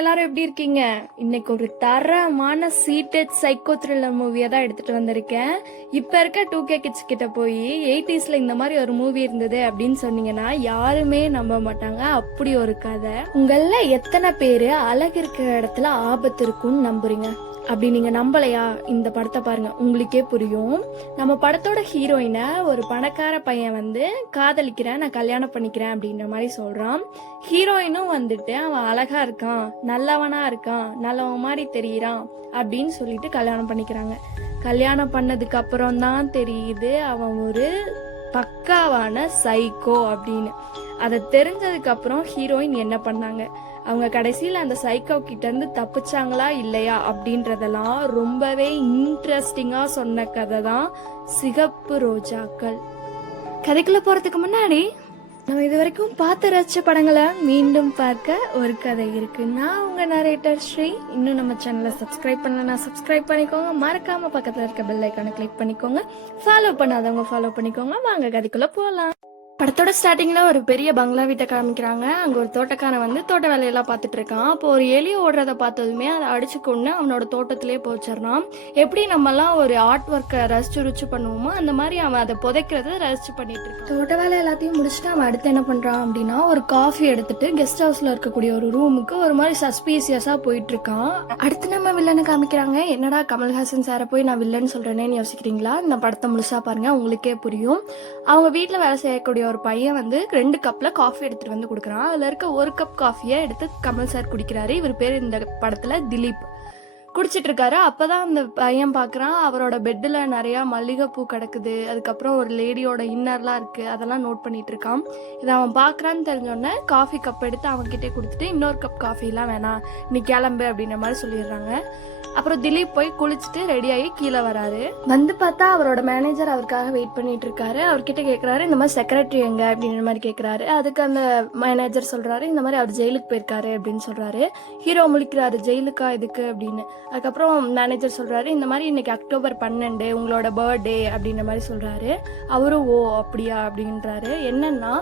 எல்லாரும் எப்படி இருக்கீங்க? இன்னைக்கு ஒரு தரமான சீட்டட் சைக்கோ த்ரில்லர் மூவியை தான் எடுத்துட்டு வந்திருக்கேன். இப்ப இருக்க 2K கிட்ஸ் கிட்ட போய் 80sல இந்த மாதிரி ஒரு மூவி இருந்தது அப்படின்னு சொன்னீங்கன்னா யாருமே நம்ப மாட்டாங்க. அப்படி ஒரு கதை. உங்கள எத்தனை பேரு அழகு இருக்கிற இடத்துல ஆபத்து இருக்குன்னு நம்புறீங்க? அப்படி நீங்க நம்பலையா, இந்த படத்தை பாருங்க, உங்களுக்கே புரியும். நம்ம படத்தோட ஹீரோயினை ஒரு பணக்கார பையன் வந்து காதலிக்கிறேன், நான் கல்யாணம் பண்ணிக்கிறேன் அப்படின்ற மாதிரி சொல்றான். ஹீரோயினும் வந்துட்டு அவன் அழகா இருக்கான், நல்லவனா இருக்கான், நல்லவன் மாதிரி தெரியறான் அப்படின்னு சொல்லிட்டு கல்யாணம் பண்ணிக்கிறாங்க. கல்யாணம் பண்ணதுக்கு அப்புறம் தான் தெரியுது அவன் ஒரு பக்காவான சைக்கோ அப்படின்னு. அதை தெரிஞ்சதுக்கு அப்புறம் ஹீரோயின் என்ன பண்ணாங்க, அவங்க கடைசியில் அந்த சைக்கோ கிட்ட இருந்து தப்பிச்சாங்களா இல்லையா அப்படின்றதெல்லாம் ரொம்பவே இன்ட்ரெஸ்டிங்கா சொன்ன கதை தான் சிகப்பு ரோஜாக்கள். கதைக்குள்ள போறதுக்கு முன்னாடி நம்ம இது வரைக்கும் பார்த்து ரசிச்ச படங்களை மீண்டும் பார்க்க ஒரு கதை இருக்கு. நான் உங்க நரேட்டர் ஸ்ரீ. இன்னும் நம்ம சேனலை சப்ஸ்கிரைப் பண்ணலன்னா சப்ஸ்கிரைப் பண்ணிக்கோங்க. மறக்காம பக்கத்துல இருக்க பெல் ஐக்கானை கிளிக் பண்ணிக்கோங்க. ஃபாலோ பண்ணாதவங்க ஃபாலோ பண்ணிக்கோங்க. வாங்க கதைக்குள்ள போகலாம். படத்தோட ஸ்டார்டிங்ல ஒரு பெரிய பங்களா வீட்டை காமிக்கிறாங்க. அங்க ஒரு தோட்டக்காரன் வந்து தோட்ட வேலையெல்லாம் பார்த்துட்டு இருக்கான். அப்போ ஒரு எலி ஓடுறத பார்த்ததுமே அதை அடிச்சு கொண்டு அவனோட தோட்டத்திலே போச்சிடறான். எப்படி நம்மலாம் ஒரு ஆர்ட் ஒர்க்கை ரசிச்சு பண்ணுவோமோ அந்த மாதிரி அவன் அதை புதைக்கிறத ரசிச்சு பண்ணிட்டு இருக்கான். தோட்ட வேலை எல்லாத்தையும் முடிச்சுட்டு அவன் அடுத்து என்ன பண்றான் அப்படின்னா ஒரு காஃபி எடுத்துட்டு கெஸ்ட் ஹவுஸ்ல இருக்கக்கூடிய ஒரு ரூமுக்கு ஒரு மாதிரி சஸ்பீசியஸா போயிட்டு இருக்கான். அடுத்து நம்ம வில்லனை காமிக்கிறாங்க. என்னடா கமல்ஹாசன் சாரை போய் நான் வில்லன்னு சொல்றேன்னு யோசிக்கிறீங்களா? இந்த படத்தை முழுசா பாருங்க, உங்களுக்கே புரியும். அவங்க வீட்டுல வேலை செய்யக்கூடிய ஒரு பையன் வந்து 2 கப்ல காஃபி எடுத்துட்டு வந்து கொடுக்குறான். அதுல இருக்க 1 கப் காஃபியை எடுத்து கமல் சார் குடிக்கிறாரு. இவர் பேர் இந்த படத்துல திலீப். குடிச்சிட்டு இருக்காரு. அப்பதான் அந்த பையன் பாக்குறான், அவரோட பெட்ல நிறைய மல்லிகைப்பூ கிடக்குது, அதுக்கப்புறம் ஒரு லேடியோட இன்னர்லாம் இருக்கு, அதெல்லாம் நோட் பண்ணிட்டு இருக்கான். இதை அவன் பாக்குறான்னு தெரிஞ்சோடனே காஃபி கப் எடுத்து அவன் கிட்டே கொடுத்துட்டு இன்னொரு கப் காஃபி எல்லாம் வேணாம், நீ கிளம்பு அப்படின்ற மாதிரி சொல்லிடுறாங்க. அப்புறம் திலீப் போய் குளிச்சுட்டு ரெடியாகி கீழே வராரு. வந்து பார்த்தா அவரோட மேனேஜர் அவருக்காக வெயிட் பண்ணிட்டு இருக்காரு. அவர்கிட்ட கேட்கறாரு, இந்த மாதிரி செக்ரட்டரி எங்க அப்படின்ற மாதிரி கேட்கறாரு. அதுக்கு அந்த மேனேஜர் சொல்றாரு, இந்த மாதிரி அவர் ஜெயிலுக்கு போயிருக்காரு அப்படின்னு சொல்றாரு. ஹீரோ முழிக்கிறாரு, ஜெயிலுக்கா இதுக்கு அப்படின்னு. அதுக்கப்புறம் மேனேஜர் சொல்றாரு, இந்த மாதிரி இன்னைக்கு அக்டோபர் 12 உங்களோட பர்த்டே அப்படின்ற மாதிரி சொல்றாரு. அவரும் ஓ அப்படியா அப்படின்றாரு. என்னன்னா